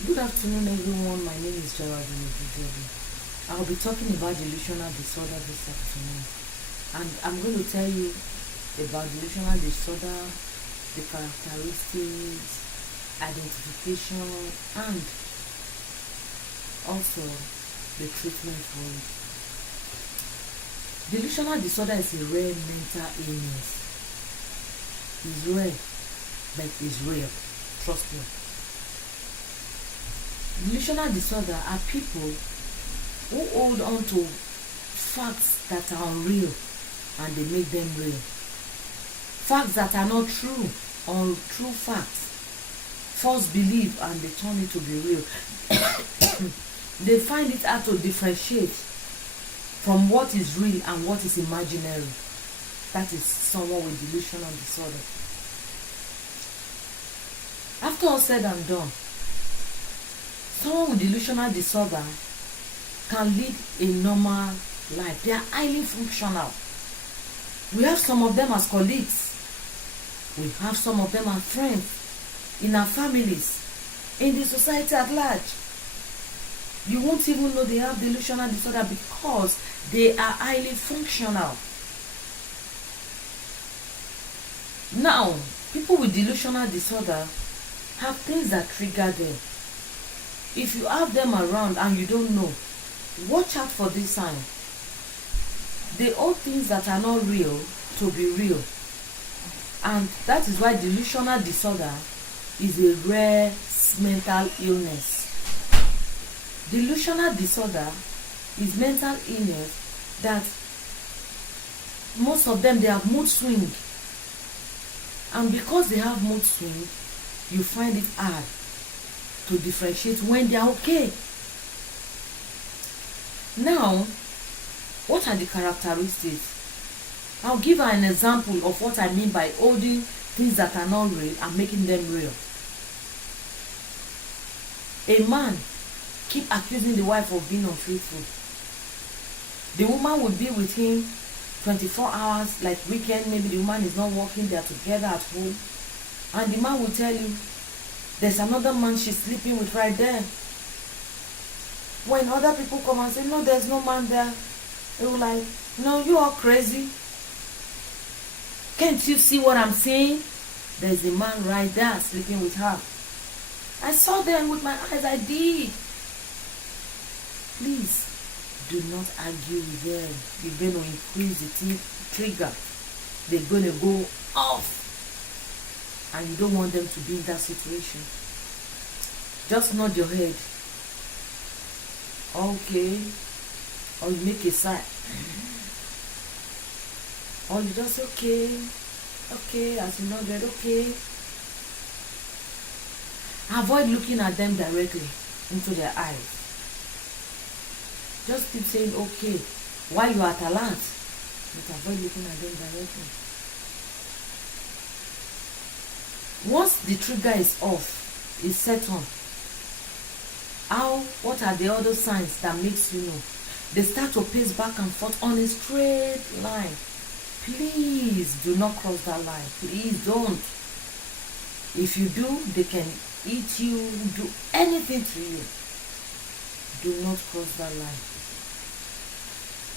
Good afternoon, everyone. My name is Geraldine Odujobi. I'll be talking about delusional disorder this afternoon, and I'm going to tell you about delusional disorder, the characteristics, identification, and also the treatment for it. Delusional disorder is a rare mental illness. It's rare, but it's real. Trust me. Delusional disorder are people who hold on to facts that are unreal and they make them real. Facts that are not true, untrue facts. False belief and they turn it to be real. They find it hard to differentiate from what is real and what is imaginary. That is someone with delusional disorder. After all said and done, someone with delusional disorder can lead a normal life. They are highly functional. We have some of them as colleagues. We have some of them as friends, in our families, in the society at large. You won't even know they have delusional disorder because they are highly functional. Now, people with delusional disorder have things that trigger them. If you have them around and you don't know, watch out for this sign. They hold things that are not real to be real. And that is why delusional disorder is a rare mental illness. Delusional disorder is mental illness that most of them, they have mood swing. And because they have mood swing, you find it hard to differentiate when they are okay. Now, what are the characteristics? I'll give an example of what I mean by holding things that are not real and making them real. A man keep accusing the wife of being unfaithful. The woman will be with him 24 hours, like weekend, maybe the woman is not working, they are together at home, and the man will tell you, there's another man she's sleeping with right there. When other people come and say, no, there's no man there, they will like, no, you are crazy. Can't you see what I'm saying? There's a man right there sleeping with her. I saw them with my eyes, I did. Please, do not argue with them. You're going to increase the trigger. They're going to go off. And you don't want them to be in that situation. Just nod your head. Okay. Or you make a sign. Or you just okay. Okay, as you nodded, okay. Avoid looking at them directly into their eyes. Just keep saying okay while you are at alert, but avoid looking at them directly. Once the trigger is off, is set on, what are the other signs that makes you know? They start to pace back and forth on a straight line. Please do not cross that line. Please don't. If you do, they can eat you, do anything to you. Do not cross that line.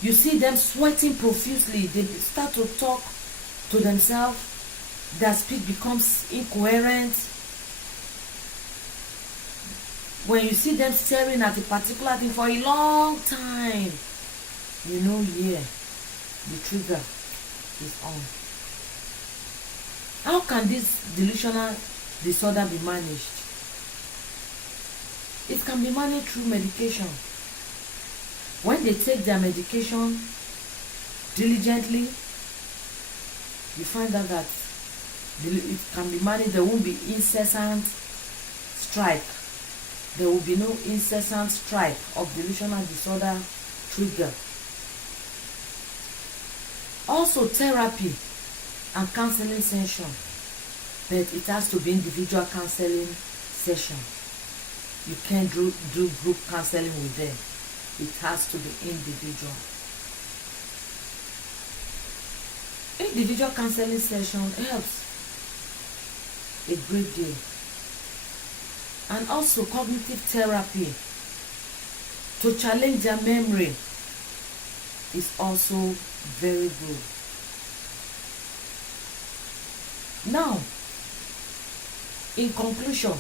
You see them sweating profusely. They start to talk to themselves. Their speech becomes incoherent. When you see them staring at a particular thing for a long time, you know, yeah, the trigger is on. How can this delusional disorder be managed? It can be managed through medication. When they take their medication diligently, you find out that it can be managed. There won't be incessant strike. There will be no incessant strike of delusional disorder trigger. Also, therapy and counseling session, but it has to be individual counseling session. You can't do group counseling with them. It has to be individual. Individual counseling session helps a great deal. And also cognitive therapy to challenge their memory is also very good. Now, in conclusion,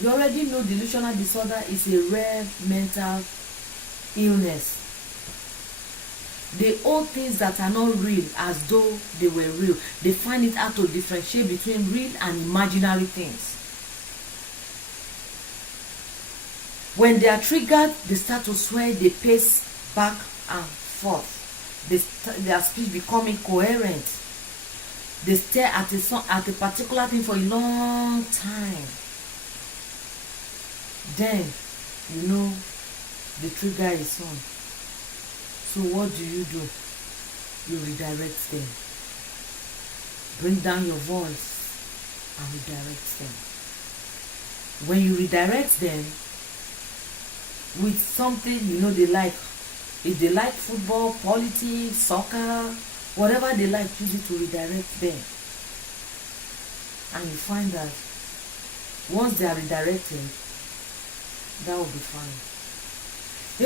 you already know delusional disorder is a rare mental illness. They hold things that are not real as though they were real. They find it hard to differentiate between real and imaginary things. When they are triggered, they start to swear, they pace back and forth. Their speech become incoherent. They stare at a particular thing for a long time. Then, you know, the trigger is on. So what do? You redirect them. Bring down your voice and redirect them. When you redirect them with something you know they like, if they like football, politics, soccer, whatever they like, use it to redirect them. And you find that once they are redirected, that will be fine.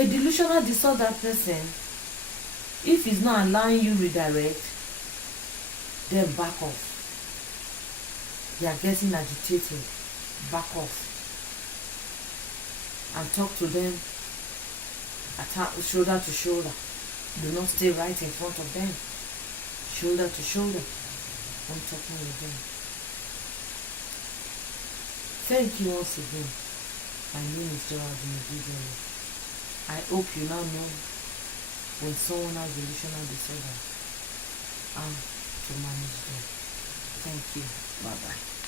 A delusional disorder person, if he's not allowing you redirect, then back off. They are getting agitated, back off. And talk to them shoulder to shoulder. Do not stay right in front of them. Shoulder to shoulder when talking with them. Thank you once again. My name is Geraldine Obidiele. I hope you now know when someone has delusional disorder and to manage them. Thank you. Bye-bye.